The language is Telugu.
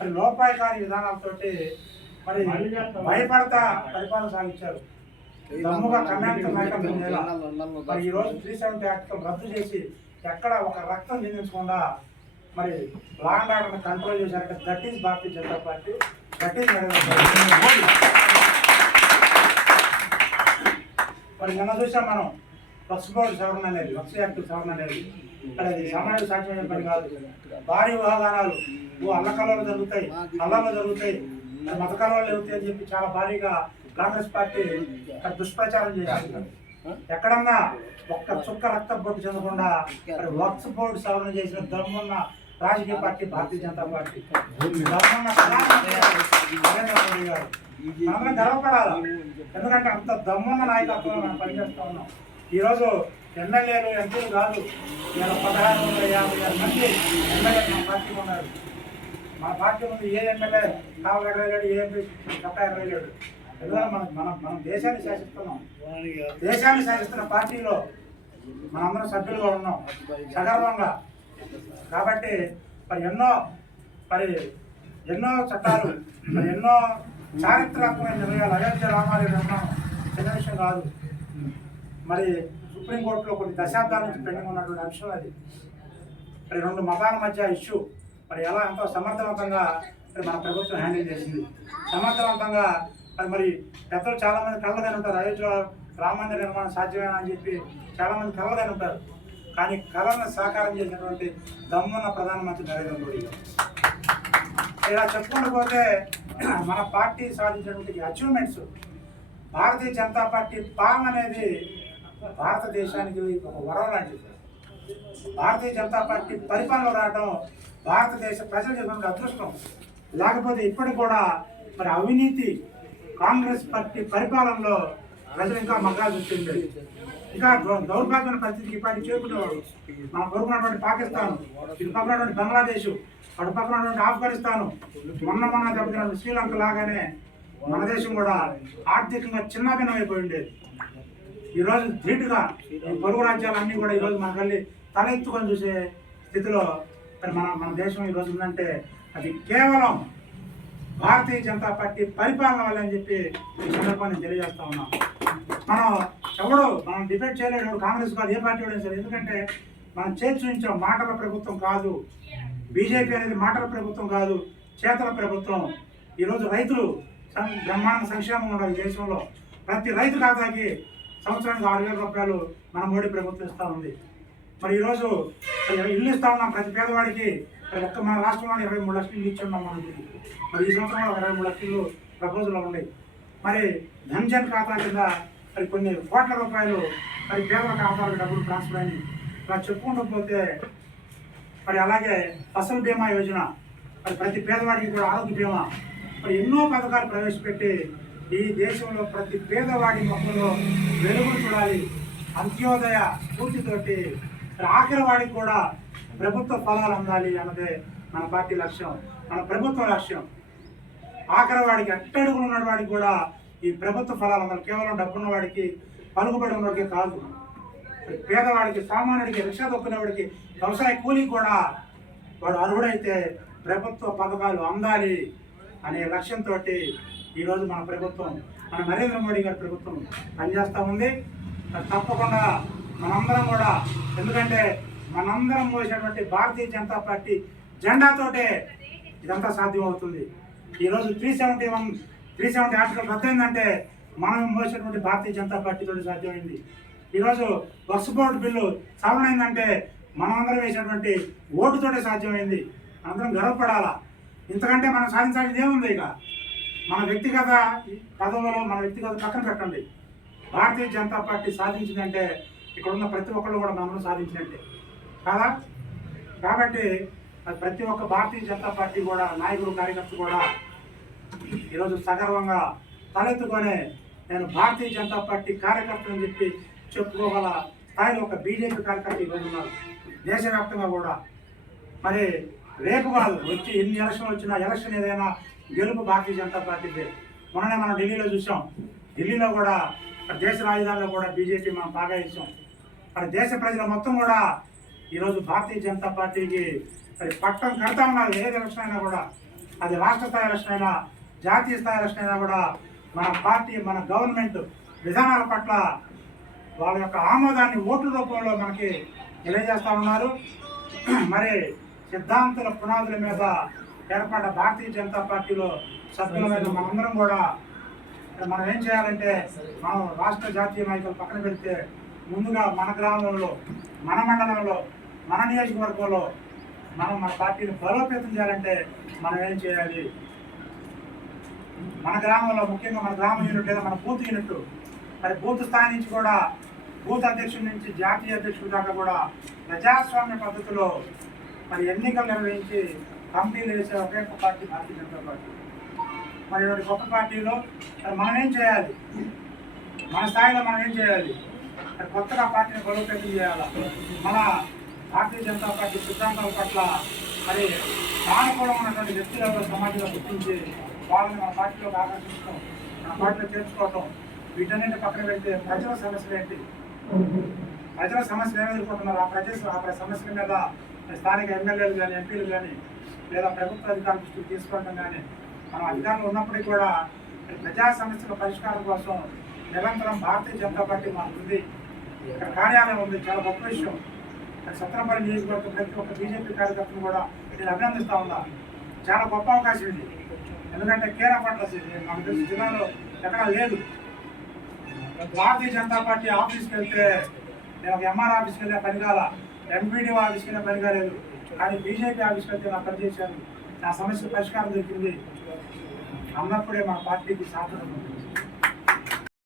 మరి లోపాయకారి విధానాలతోటి మరి భయపడతా పరిపాలన సాగించారు. దమ్ముగా కర్ణాటక నాయకత్వం మరి ఈరోజు 370 యాక్ట్ రద్దు చేసి ఎక్కడ ఒక రక్తం చెందించకుండా మరి లా అండ్ ఆర్డర్ని కంట్రోల్ చేశారంటే that is Bharatiya Janata party, that is మరి నిన్న చూసాం మనం వక్స్ బోర్డు సవరణ అనేది, వక్స్ యాక్ట్ సవరణ అనేది అది సామాన్య సాధ్యమైన పని కాదు. భారీ ఊహాగానాలు అల్లకల్లో జరుగుతాయి, అల్లంలో జరుగుతాయి, మత కలవలు జరుగుతాయి అని చెప్పి చాలా భారీగా కాంగ్రెస్ పార్టీ దుష్ప్రచారం చేసింది. ఎక్కడన్నా ఒక్క చుక్క రక్త బొట్టు చెందకుండా వక్స్ బోర్డు సవరణ చేసిన దమ్మున్న రాజకీయ పార్టీ భారతీయ జనతా పార్టీ. దమ్మున్న నరేంద్ర మోడీ గారు మనం గర్వపడాలి. ఎందుకంటే అంత దమ్మున్న నాయకత్వంలో మనం పనిచేస్తూ ఉన్నాం. ఈరోజు ఎమ్మెల్యేలు ఎంపీలు కాదు, ఇలా 1656 మంది ఎమ్మెల్యేలు మన పార్టీ ఉన్నారు. మన పార్టీ ముందు ఏ ఎమ్మెల్యే కావాలి ఎగరలేడు, ఏ ఎంపీ చక్క ఎగరలేడు. ఎందుకంటే మనం దేశాన్ని శాసిస్తున్నాం. దేశాన్ని శాసిస్తున్న పార్టీలో మనందరం సభ్యులుగా ఉన్నాం సగర్వంగా. కాబట్టి మరి ఎన్నో చట్టాలు, మరి ఎన్నో చారిత్రాత్మక నిర్ణయాలు. అయోధ్య రామాలయ నిర్మాణం చిన్న విషయం కాదు. మరి సుప్రీంకోర్టులో కొన్ని దశాబ్దాల నుంచి పెండింగ్ ఉన్నటువంటి అంశం అది. మరి 2 మతాల మధ్య ఇష్యూ మరి ఎలా ఎంతో సమర్థవంతంగా మన ప్రభుత్వం హ్యాండిల్ చేసింది. సమర్థవంతంగా మరి పెద్దలు చాలామంది కళ్ళగానే ఉంటారు, అయోధ్యలో రామాంధ్ర నిర్మాణం సాధ్యమేనా అని చెప్పి చాలామంది కళ్ళగానే ఉంటారు. కానీ కళను సాకారం చేసినటువంటి దమ్మున్న ప్రధానమంత్రి నరేంద్ర మోడీ గారు. ఇలా చెప్పుకుంటూ పోతే మన పార్టీ సాధించినటువంటి అచీవ్మెంట్స్, భారతీయ జనతా పార్టీ పాలన అనేది భారతదేశానికి ఒక వరం లాంటిది. భారతీయ జనతా పార్టీ పరిపాలన రావడం భారతదేశ ప్రజలు చేసిన అదృష్టం. లేకపోతే ఇప్పటికి కూడా మరి అవినీతి కాంగ్రెస్ పార్టీ పరిపాలనలో ప్రజలు ఇంకా మగ్గాల్సి వచ్చింది. ఇంకా దౌర్భాగ్యమైన పరిస్థితికి ఇప్పటికి చేరుకునేవాడు. మన పొరుగునటువంటి పాకిస్తాన్, ఇటు పక్కనటువంటి బంగ్లాదేశ్, అటు పక్కనటువంటి ఆఫ్ఘనిస్తాను, మొన్న దెబ్బతిన శ్రీలంక లాగానే మన దేశం కూడా ఆర్థికంగా చిన్నాభిన్నమైపోయి ఉండేది. ఈరోజు ధీటుగా పొరుగు రాజ్యాలన్నీ కూడా ఈరోజు మనకెళ్ళి తలెత్తుకొని చూసే స్థితిలో మరి మన దేశం ఈరోజు ఉందంటే అది కేవలం భారతీయ జనతా పార్టీ పరిపాలన వల్ల అని చెప్పి ఈ సందర్భాన్ని తెలియజేస్తా ఉన్నాం. మనం డిబేట్ చేయలేడు, కాంగ్రెస్ కాదు, ఏ పార్టీ కూడా సరే. ఎందుకంటే మనం చేసి చూపించాం, మాటల ప్రభుత్వం కాదు. బీజేపీ అనేది మాటల ప్రభుత్వం కాదు, చేతల ప్రభుత్వం. ఈరోజు రైతులు బ్రహ్మాండ సంక్షేమం ఉండాలి దేశంలో. ప్రతి రైతు ఖాతాకి సంవత్సరానికి 6,000 రూపాయలు మన మోడీ ప్రభుత్వం ఇస్తూ ఉంది. మరి ఈరోజు ఇల్లు ఇస్తా ఉన్నాం ప్రతి పేదవాడికి. మన రాష్ట్రంలో 23 లక్షలు ఇల్లు ఇచ్చున్నాం మనకి. మరి ఈ సంవత్సరంలో 23 లక్షలు ప్రపోజల్ ఉన్నాయి. మరి ధన్జన్ ఖాతా కింద మరి కొన్ని కోట్ల రూపాయలు మరి పేదల ఖాతాలకు డబ్బులు ట్రాన్స్ఫర్ అయింది. ఇలా చెప్పుకుంటూ పోతే మరి అలాగే ఫసల్ బీమా యోజన, మరి ప్రతి పేదవాడికి కూడా ఆరోగ్య బీమా, మరి ఎన్నో పథకాలు ప్రవేశపెట్టి ఈ దేశంలో ప్రతి పేదవాడి మొక్కలో వెలుగులు చూడాలి. అంత్యోదయ స్ఫూర్తితోటి ఆఖరి వాడికి కూడా ప్రభుత్వ ఫలాలు అందాలి అన్నదే మన పార్టీ లక్ష్యం, మన ప్రభుత్వ లక్ష్యం. ఆఖరి వాడికి అట్టడుగులు ఉన్న వాడికి కూడా ఈ ప్రభుత్వ ఫలాలు అందాలి. కేవలం డబ్బున్న వాడికి, పలుకుబడి ఉన్నవాడికి కాదు, పేదవాడికి, సామాన్యుడికి, రిక్షా దొక్కునేవాడికి, వ్యవసాయ కూలికి కూడా వాడు అర్హుడైతే ప్రభుత్వ పథకాలు అందాలి అనే లక్ష్యంతో ఈరోజు మన ప్రభుత్వం, మన నరేంద్ర మోడీ గారి ప్రభుత్వం పనిచేస్తూ ఉంది. తప్పకుండా మనందరం కూడా, ఎందుకంటే మనందరం మోసేటువంటి భారతీయ జనతా పార్టీ జెండాతోటే ఇదంతా సాధ్యం అవుతుంది. ఈరోజు 370 ఆర్టికల్ రద్దయిందంటే మనం మోసేటువంటి భారతీయ జనతా పార్టీతో సాధ్యమైంది. ఈరోజు వక్స్ బోర్డు బిల్లు సవరణ అయిందంటే మనమందరం వేసినటువంటి ఓటుతోటే సాధ్యమైంది. అందరం గర్వపడాలా. ఇంతకంటే మనం సాధించాల్సింది ఏముంది? ఇక మన వ్యక్తిగత పదవులు, మన వ్యక్తిగత పక్కన పెట్టండి. భారతీయ జనతా పార్టీ సాధించిందంటే ఇక్కడ ఉన్న ప్రతి ఒక్కళ్ళు కూడా మనం సాధించినట్టే కాదా? కాబట్టి ప్రతి ఒక్క భారతీయ జనతా పార్టీ కూడా నాయకులు, కార్యకర్తలు కూడా ఈరోజు సగర్వంగా తలెత్తుకొని నేను భారతీయ జనతా పార్టీ కార్యకర్తలు అని చెప్పి చెప్పుకోగల స్థాయిలో ఒక బీజేపీ కార్యకర్త ఈరోజు ఉన్నారు దేశవ్యాప్తంగా కూడా. మరి రేపు కాదు, వచ్చి ఎన్ని ఎలక్షన్లు వచ్చినా ఎలక్షన్ ఏదైనా గెలుపు భారతీయ జనతా పార్టీదే. మొన్ననే మనం ఢిల్లీలో చూసాం. ఢిల్లీలో కూడా దేశ రాజధానిలో కూడా బీజేపీ మనం బాగా ఇచ్చాం. మరి దేశ ప్రజలు మొత్తం కూడా ఈరోజు భారతీయ జనతా పార్టీకి మరి పట్టం కడతా ఉన్నారు. ఏది ఎలక్షన్ అయినా కూడా అది రాష్ట్ర స్థాయి ఎలక్షన్ అయినా జాతీయ స్థాయి ఎలక్షన్ అయినా కూడా మన పార్టీ మన గవర్నమెంట్ విధానాల పట్ల వాళ్ళ యొక్క ఆమోదాన్ని ఓట్ల రూపంలో మనకి తెలియజేస్తా ఉన్నారు. మరి సిద్ధాంతుల పునాదుల మీద ఏర్పడ్డ భారతీయ జనతా పార్టీలో సభ్యులమైన మనందరం కూడా మనం ఏం చేయాలంటే మనం రాష్ట్ర జాతీయ నాయకులు పక్కన పెడితే ముందుగా మన గ్రామంలో మన మండలంలో మన నియోజకవర్గంలో మనం మన పార్టీని బలోపేతం చేయాలంటే మనం ఏం చేయాలి? మన గ్రామంలో ముఖ్యంగా మన గ్రామ యూనిట్ లేదా మన బూత్ యూనిట్ మరి బూత్ స్థాయి నుంచి కూడా బూత్ అధ్యక్షుడి నుంచి జాతీయ అధ్యక్షుడి దాకా కూడా ప్రజాస్వామ్య పద్ధతిలో మరి ఎన్నికలు నిర్వహించి కమిటీలు వేసే ఒకే పార్టీ భారతీయ జనతా పార్టీ. మరి ఇటువంటి గొప్ప పార్టీలో మనం ఏం చేయాలి? మన స్థాయిలో మనం ఏం చేయాలి? మరి కొత్తగా పార్టీని బలోపేతం చేయాలి. మన భారతీయ జనతా పార్టీ సిద్ధాంతాల పట్ల మరి సానుకూలంగా ఉన్నటువంటి వ్యక్తులను సమాజంలో గుర్తించి వాళ్ళని మన పార్టీలోకి ఆకర్షించడం, మన పార్టీలో చేర్చుకోవటం, వీటన్నింటి పక్కన పెడితే ప్రజల సమస్యలు ఏంటి, ప్రజల సమస్యలు ఏమి ఎదుర్కొంటున్నారు, ఆ సమస్యల మీద స్థానిక ఎమ్మెల్యేలు కానీ ఎంపీలు కానీ లేదా ప్రభుత్వ అధికారుల దృష్టికి తీసుకోవడం కానీ మనం అధికారంలో ఉన్నప్పటికీ కూడా ప్రజా సమస్యల పరిష్కారం కోసం నిరంతరం భారతీయ జనతా పార్టీ మాకుంది. ఇక్కడ కార్యాలయం ఉంది, చాలా గొప్ప విషయం. సత్రపల్లి నియోజకవర్గం ప్రతి ఒక్క బీజేపీ కార్యకర్తను కూడా నేను అభినందిస్తా ఉన్నా. చాలా గొప్ప అవకాశం ఇది. ఎందుకంటే కేరా పట్ల మనకు తెలిసి జిల్లాలో ఎక్కడా లేదు. భారతీయ జనతా పార్టీ ఆఫీస్కి వెళ్తే నేను ఒక ఎంఆర్ ఆఫీస్కి వెళ్ళే పని కాల, ఎంపీడీ ఆఫీస్కి వెళ్ళే పని కాలేదు. కానీ బీజేపీ ఆఫీస్కి వెళ్తే నాకు పనిచేశాను, నా సమస్య పరిష్కారం దొరికింది అన్నప్పుడే మన పార్టీకి సాధన ఉంటుంది.